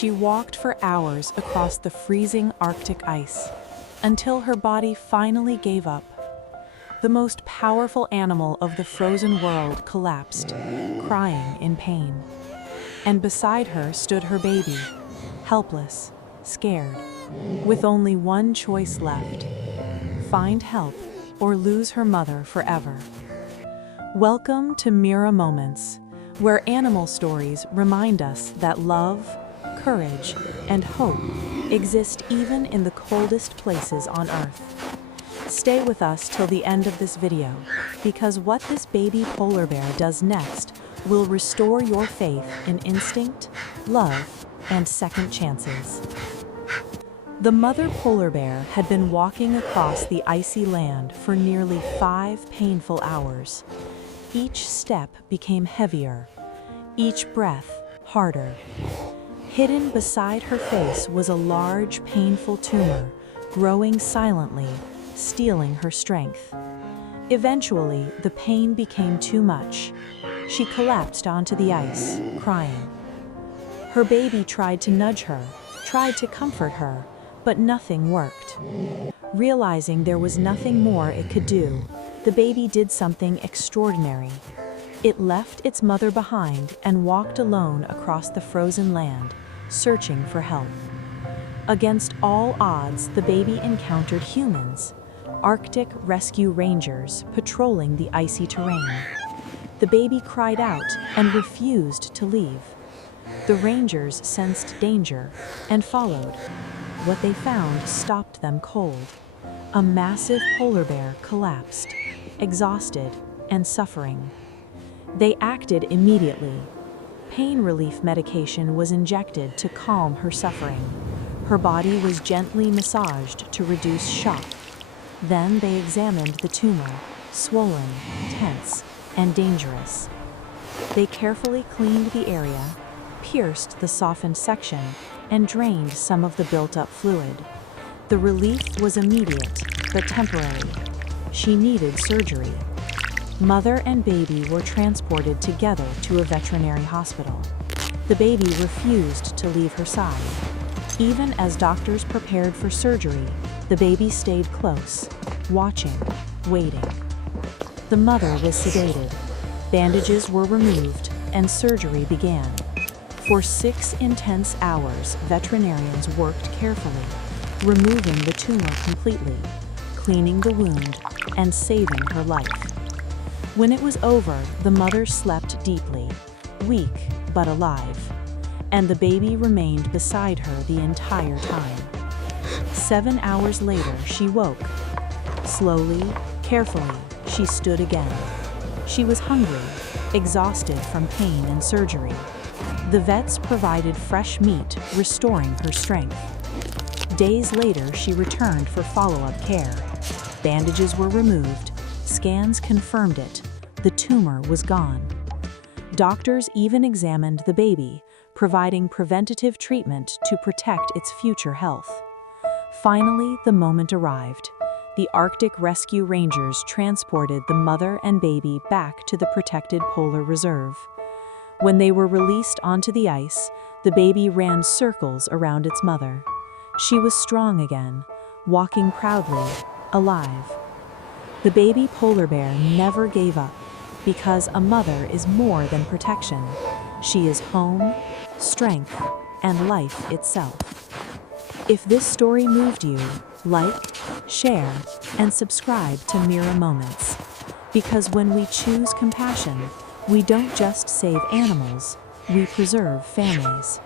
She walked for hours across the freezing Arctic ice until her body finally gave up. The most powerful animal of the frozen world collapsed, crying in pain. And beside her stood her baby, helpless, scared, with only one choice left: find help or lose her mother forever. Welcome to Mira Moments, where animal stories remind us that love, courage, and hope exist even in the coldest places on Earth. Stay with us till the end of this video, because what this baby polar bear does next will restore your faith in instinct, love, and second chances. The mother polar bear had been walking across the icy land for nearly 5 painful hours. Each step became heavier, each breath harder. Hidden beside her face was a large, painful tumor, growing silently, stealing her strength. Eventually, the pain became too much. She collapsed onto the ice, crying. Her baby tried to nudge her, tried to comfort her, but nothing worked. Realizing there was nothing more it could do, the baby did something extraordinary. It left its mother behind and walked alone across the frozen land, searching for help. Against all odds, the baby encountered humans, Arctic rescue rangers patrolling the icy terrain. The baby cried out and refused to leave. The rangers sensed danger and followed. What they found stopped them cold. A massive polar bear collapsed, exhausted and suffering. They acted immediately. Pain relief medication was injected to calm her suffering. Her body was gently massaged to reduce shock. Then they examined the tumor, swollen, tense, and dangerous. They carefully cleaned the area, pierced the softened section, and drained some of the built-up fluid. The relief was immediate, but temporary. She needed surgery. Mother and baby were transported together to a veterinary hospital. The baby refused to leave her side. Even as doctors prepared for surgery, the baby stayed close, watching, waiting. The mother was sedated. Bandages were removed, and surgery began. For 6 intense hours, veterinarians worked carefully, removing the tumor completely, cleaning the wound, and saving her life. When it was over, the mother slept deeply, weak but alive, and the baby remained beside her the entire time. 7 hours later, she woke. Slowly, carefully, she stood again. She was hungry, exhausted from pain and surgery. The vets provided fresh meat, restoring her strength. Days later, she returned for follow-up care. Bandages were removed. Scans confirmed it. The tumor was gone. Doctors even examined the baby, providing preventative treatment to protect its future health. Finally, the moment arrived. The Arctic Rescue Rangers transported the mother and baby back to the protected polar reserve. When they were released onto the ice, the baby ran circles around its mother. She was strong again, walking proudly, alive. The baby polar bear never gave up, because a mother is more than protection. She is home, strength, and life itself. If this story moved you, like, share, and subscribe to Mira Moments. Because when we choose compassion, we don't just save animals, we preserve families.